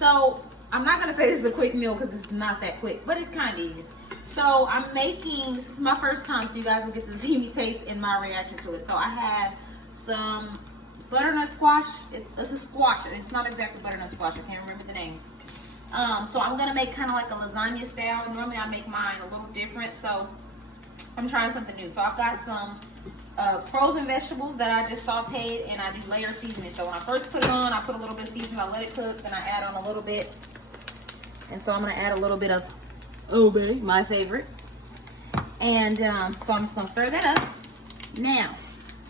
So I'm not gonna say this is a quick meal because it's not that quick, but it kind of is. So I'm making, this is my first time, so you guys will get to see me taste and my reaction to it. So I have some butternut squash. It's a squash. It's not exactly butternut squash. I can't remember the name. So I'm gonna make kind of like a lasagna style. Normally I make mine a little different, so I'm trying something new. So I've got some frozen vegetables that I just sauteed, and I do layer seasoning. So when I first put it on, I put a little bit of seasoning, I let it cook, then I add on a little bit. And so I'm gonna add a little bit of ube, my favorite. And so I'm just gonna stir that up. Now,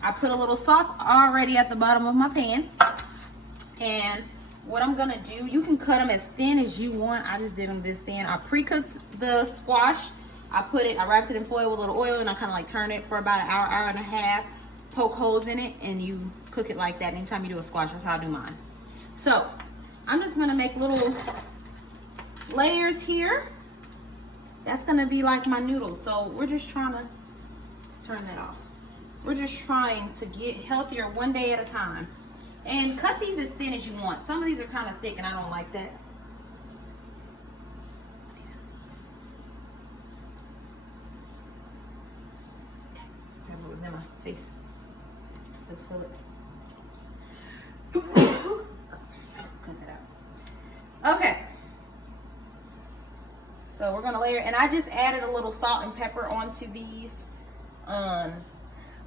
I put a little sauce already at the bottom of my pan. And what I'm gonna do, you can cut them as thin as you want. I just did them this thin. I pre-cooked the squash. I wrapped it in foil with a little oil, and I kind of like turn it for about an hour, hour and a half, poke holes in it, and you cook it like that anytime you do a squash. That's how I do mine. So I'm just gonna make little layers here. That's gonna be like my noodles. So we're just trying to, let's turn that off. We're just trying to get healthier one day at a time. And cut these as thin as you want. Some of these are kind of thick and I don't like that. Okay, what was in my face? So fill it. Cut that out. Okay. So we're gonna layer, and I just added a little salt and pepper onto these.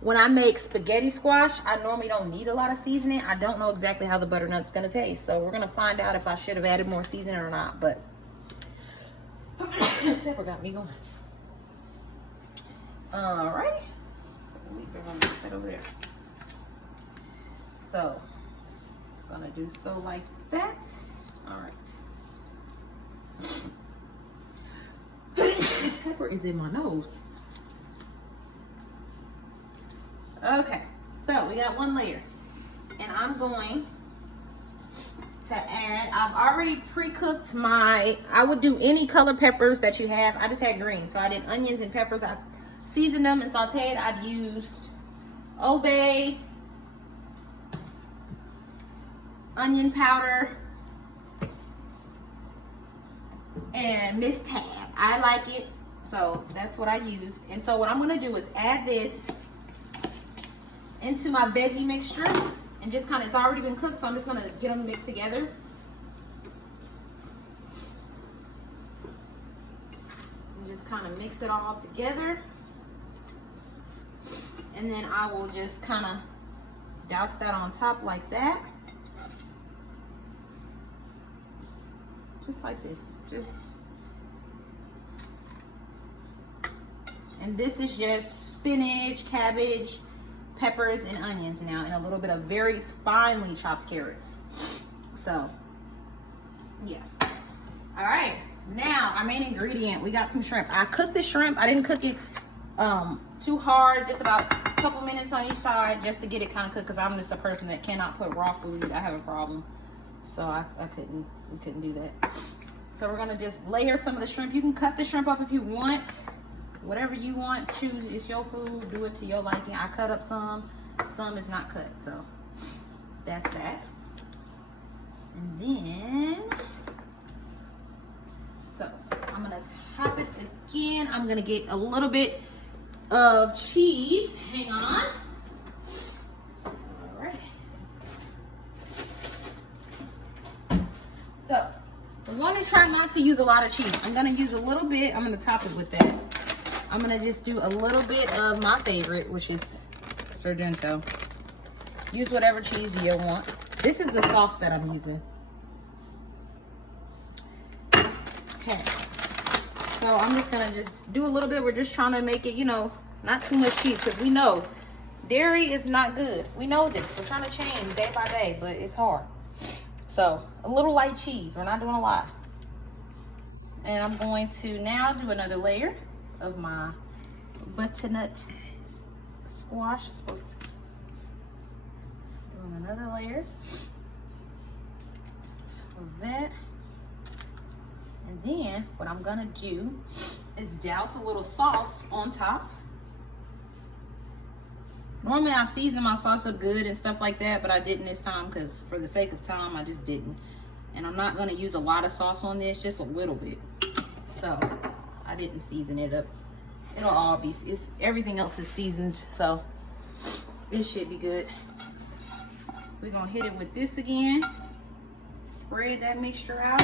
When I make spaghetti squash, I normally don't need a lot of seasoning. I don't know exactly how the butternut's gonna taste, so we're gonna find out if I should have added more seasoning or not, but pepper got me going. Alrighty, so we're gonna put that over there. So, just gonna do so like that. Alright. Pepper is in my nose. Okay, so we got one layer, and I'm going to add, I've already pre-cooked I would do any color peppers that you have. I just had green, so I did onions and peppers. I seasoned them and sauteed. I've used ube, onion powder, and Miss Tab. I like it, so that's what I used. And so what I'm gonna do is add this into my veggie mixture, and just kind of, it's already been cooked, so I'm just gonna get them mixed together. And just kind of mix it all together. And then I will just kind of douse that on top like that. Just like this, and this is just spinach, cabbage, peppers, and onions now, and a little bit of very finely chopped carrots. So, yeah. All right, now our main ingredient, we got some shrimp. I cooked the shrimp. I didn't cook it too hard, just about a couple minutes on each side, just to get it kind of cooked, because I'm just a person that cannot put raw food. I have a problem. So we couldn't do that. So we're gonna just layer some of the shrimp. You can cut the shrimp up if you want. Whatever you want, choose. It's your food. Do it to your liking. I cut up some is not cut. So that's that. And then, so I'm gonna top it again. I'm gonna get a little bit of cheese. Hang on. All right. So we want to try not to use a lot of cheese. I'm gonna use a little bit. I'm gonna top it with that. I'm gonna just do a little bit of my favorite, which is Sargento. Use whatever cheese you want. This is the sauce that I'm using. Okay. So I'm just gonna just do a little bit. We're just trying to make it, you know, not too much cheese, because we know dairy is not good. We know this. We're trying to change day by day, but it's hard. So a little light cheese. We're not doing a lot. And I'm going to now do another layer of my butternut squash. Supposed to do another layer of that. And then what I'm gonna do is douse a little sauce on top. Normally I season my sauce up good and stuff like that, but I didn't this time because for the sake of time, I just didn't. And I'm not gonna use a lot of sauce on this, just a little bit. So I didn't season it up. It'll all be, everything else is seasoned, so it should be good. We're gonna hit it with this again. Spread that mixture out.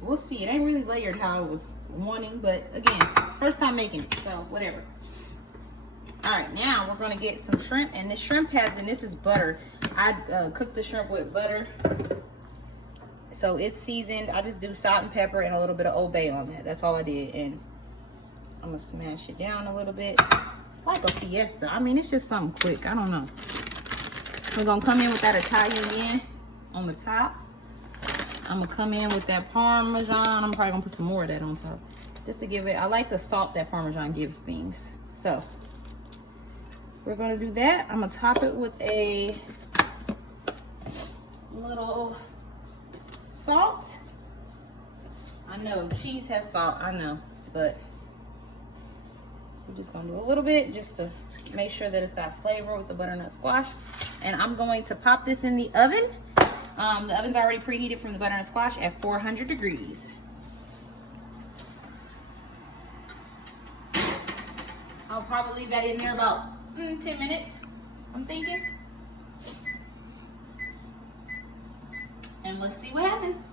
We'll see. It ain't really layered how I was wanting, but again, first time making it, so whatever. All right, now we're gonna get some shrimp, and this shrimp has, and this is butter. I cooked the shrimp with butter, so it's seasoned. I just do salt and pepper and a little bit of Old Bay on that. That's all I did, and I'm gonna smash it down a little bit. It's like a fiesta. I mean, it's just something quick. I don't know. We're gonna come in with that Italian bean on the top. I'm gonna come in with that Parmesan. I'm probably gonna put some more of that on top, just to give it, I like the salt that Parmesan gives things. So we're gonna do that. I'm gonna top it with a little salt. I know cheese has salt, I know, but we're just gonna do a little bit just to make sure that it's got flavor with the butternut squash. And I'm going to pop this in the oven. The oven's already preheated from the butternut squash at 400 degrees. I'll probably leave that in there about 10 minutes, I'm thinking. And let's see what happens.